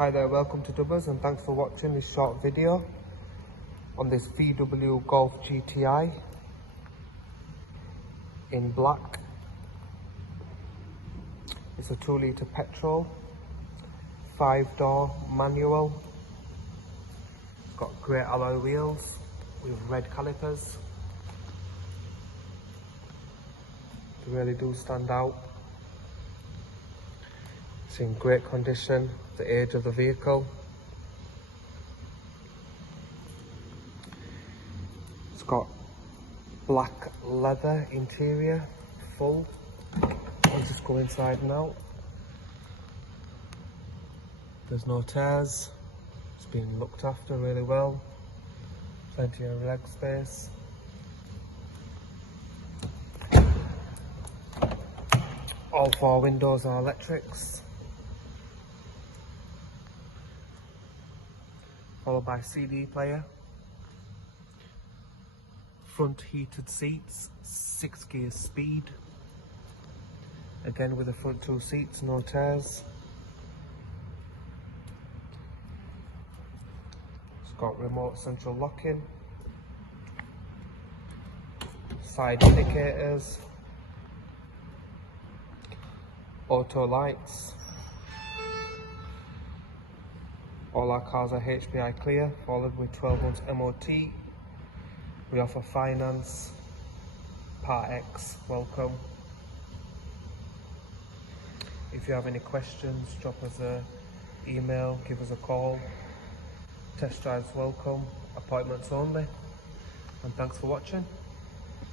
Hi there, welcome to Dubbers and thanks for watching this short video on this VW Golf GTI in black. It's a 2-litre petrol, 5-door manual. It's got grey alloy wheels with red calipers. They really do stand out. It's in great condition, the age of the vehicle. It's got black leather interior, full. I'll just go inside now. There's no tears. It's been looked after really well. Plenty of leg space. All 4 windows are electrics. Followed by CD player. Front heated seats, 6 gear speed. Again with the front 2 seats, no tears. It's got remote central locking. Side indicators. Auto lights. All our cars are HPI clear, followed with 12 months MOT. We offer finance, Part X, welcome. If you have any questions, drop us an email, give us a call. Test drives welcome, appointments only. And thanks for watching.